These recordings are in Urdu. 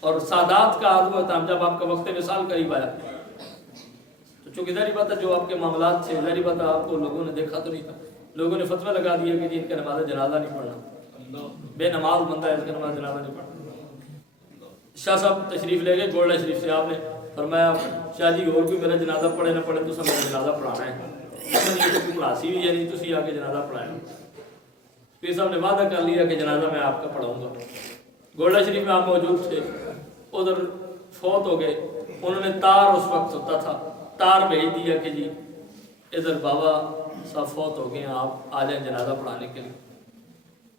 اور سادات کا آدم ہوتا ہے جب آپ کا وقت وصال قریب آیا تو چونکہ ظاہری بات ہے جو آپ کے معاملات تھے ظاہری بات ہے آپ کو لوگوں نے دیکھا تو نہیں تھا، لوگوں نے فتویٰ لگا دیا کہ ان کا نماز جنازہ نہیں پڑھنا، بے نماز بندہ ہے اس کا نماز جنازہ نہیں پڑھنا۔ شاہ صاحب تشریف لے گئے گولڈا شریف سے، آپ نے فرمایا شاہ جی اور کوئی میرا جنازہ پڑھے نہ پڑھے تو سب میرا جنازہ پڑھانا ہے، پڑھاسی ہوئی ہے نہیں تھی آ کے جنازہ پڑھایا۔ پیر صاحب نے وعدہ کر لیا کہ جنازہ میں آپ کا پڑھاؤں گا۔ گولڈا شریف میں آپ موجود تھے، ادھر فوت ہو گئے، انہوں نے تار اس وقت ہوتا تھا، تار بھیج دیا کہ جی ادھر بابا صاحب فوت ہو گئے ہیں، آپ آ جائیں جنازہ پڑھانے کے لیے۔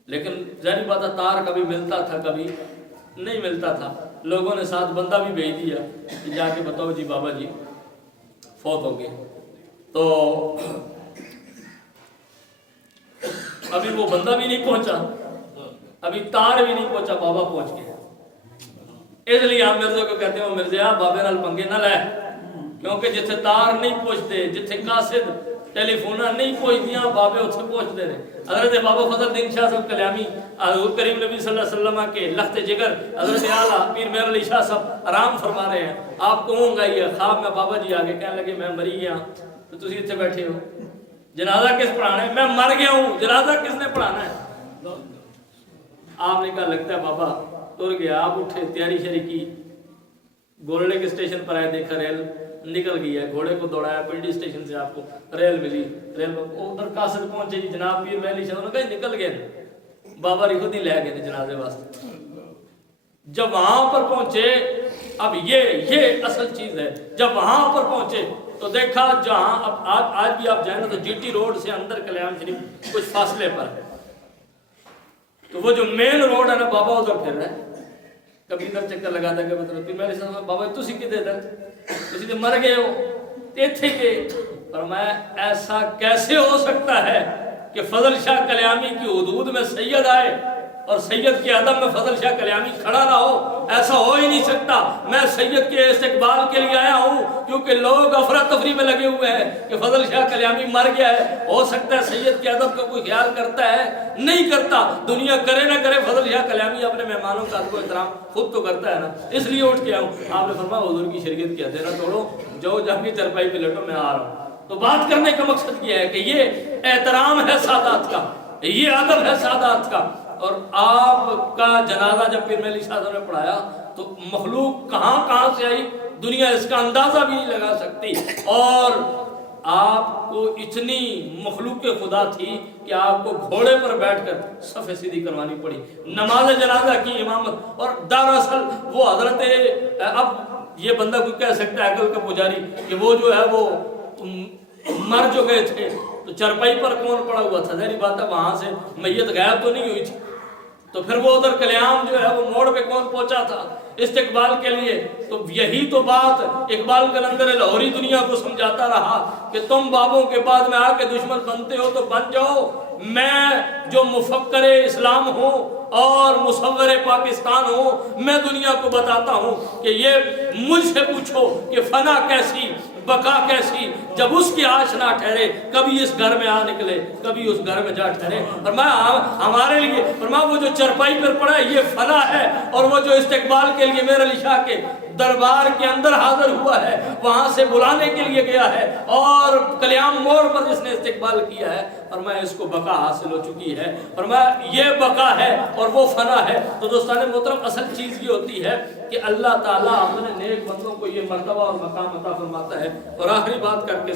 لیکن ظاہری بات ہے تار کبھی ملتا تھا کبھی نہیں ملتا تھا، لوگوں نے ساتھ بندہ بھی بھیج دیا کہ جا کے بتاؤ جی بابا جی فوت ہو گئے۔ تو ابھی وہ بندہ بھی نہیں پہنچا، ابھی تار بھی نہیں پہنچا، بابا پہنچ گیا۔ اس لیے آپ مرزے کو کہتے ہیں وہ مرزا بابے نال پنگے نہ لے، کیونکہ جتھے تار نہیں پہنچتے، جتھے قاصد ٹیلی فونہ نہیں پہنچدیاں، بابے اتھے پہنچتے ہیں۔ حضرت بابا فضل الدین شاہ صاحب کلیامی حضور کریم نبی صلی اللہ علیہ وسلم کے لخت جگر حضرت اعلیٰ پیر مہر علی شاہ صاحب آرام فرما رہے ہیں، آپ کو اونگ آئی ہے، خواب میں بابا جی آگے کہنے لگے میں مری گیا تو تسی اتھے بیٹھے ہو، جنازہ کس پڑھانا ہے؟ میں مر گیا ہوں، جنازہ کس نے پڑھانا ہے؟ آپ نے کہا لگتا ہے بابا ٹر گیا۔ آپ اٹھے، تیاری شری کی، گولڈے کے اسٹیشن پر آئے، دیکھا ریل نکل گئی ہے، گھوڑے کو دوڑایا، پنڈی اسٹیشن سے آپ کو ریل ملی، ریل ادھر قاصد پہنچے جی جناب پیر مہر علی شاہ صاحب کہیں نکل گئے، بابا ری خود ہی لے گئے جنازے واسطے۔ جب وہاں پر پہنچے، اب یہ اصل چیز ہے، جب وہاں پر پہنچے تو دیکھا جہاں اب آج بھی آپ جائیں نا تو جی ٹی روڈ سے اندر کلیام شریف کچھ فاصلے پر ہے، تو وہ جو مین روڈ ہے نا بابا ادھر پھر رہا ہے، کبھی ادھر چکر لگاتا ہے کہ مطلب پھر میرے ساتھ بابا تسی کدھر ادھر تسی تو مر گئے ہو ایتھے کے۔ فرمایا ایسا کیسے ہو سکتا ہے کہ فضل شاہ کلیامی کی حدود میں سید آئے اور سید کے ادب میں فضل شاہ کلیامی کھڑا نہ ہو؟ ایسا ہو ہی نہیں سکتا۔ میں سید کے استقبال کے لیے آیا ہوں کیونکہ لوگ افراتفری میں لگے ہوئے ہیں کہ فضل شاہ کلیامی مر گیا ہے، ہو سکتا ہے سید کے ادب کا کوئی خیال کرتا ہے؟ نہیں کرتا۔ دنیا کرے نہ کرے، فضل شاہ کلیامی اپنے مہمانوں کا ادب و احترام خود تو کرتا ہے نا، اس لیے اٹھ کے آؤں۔ آپ نے فرمایا حضور کی شریعت کی حدیں نہ توڑو، جو جا کے چرپائی پہ لٹو، میں آ رہا ہوں۔ تو بات کرنے کا مقصد یہ ہے کہ یہ احترام ہے سادات کا، یہ ادب ہے سادات کا۔ اور آپ کا جنازہ جب پیر مہر علی شاہ صاحب نے پڑھایا تو مخلوق کہاں سے آئی، دنیا اس کا اندازہ بھی نہیں لگا سکتی۔ اور آپ کو اتنی مخلوق خدا تھی کہ آپ کو گھوڑے پر بیٹھ کر صف سیدھی کروانی پڑی، نماز جنازہ کی امامت۔ اور دراصل وہ حضرت، اب یہ بندہ کوئی کہہ سکتا ہے عقل کا پجاری کہ وہ جو ہے وہ مر جو گئے تھے تو چرپائی پر کون پڑا ہوا تھا؟ ظاہری بات ہے وہاں سے میت غائب تو نہیں ہوئی تھی، تو پھر وہ ادھر کلیام جو ہے وہ موڑ پہ کون پہنچا تھا استقبال کے لیے؟ تو یہی تو بات اقبال قلندر لاہوری دنیا کو سمجھاتا رہا کہ تم بابوں کے بعد میں آ کے دشمن بنتے ہو تو بن جاؤ، میں جو مفکر اسلام ہوں اور مصور پاکستان ہوں، میں دنیا کو بتاتا ہوں کہ یہ مجھ سے پوچھو کہ فنا کیسی بقا کیسی جب اس کی آش نہ ٹھہرے، کبھی اس گھر میں آ نکلے کبھی اس گھر میں جا ٹھہرے۔ فرمایا ہمارے لیے، فرمایا وہ جو چرپائی پر پڑا ہے یہ فنا ہے، اور وہ جو استقبال کے لیے مہر علی شاہ کے دربار کے اندر حاضر ہوا ہے، وہاں سے بلانے کے لیے گیا ہے اور کلیام موڑ پر جس نے استقبال کیا ہے، فرمایا اس کو بقا حاصل ہو چکی ہے۔ فرمایا یہ بقا ہے اور وہ فنا ہے۔ تو دوستان محترم اصل چیز یہ ہوتی ہے کہ اللہ تعالیٰ اپنے نیک بندوں کو یہ مرتبہ اور مقام عطا فرماتا ہے۔ اور آخری بات کر کے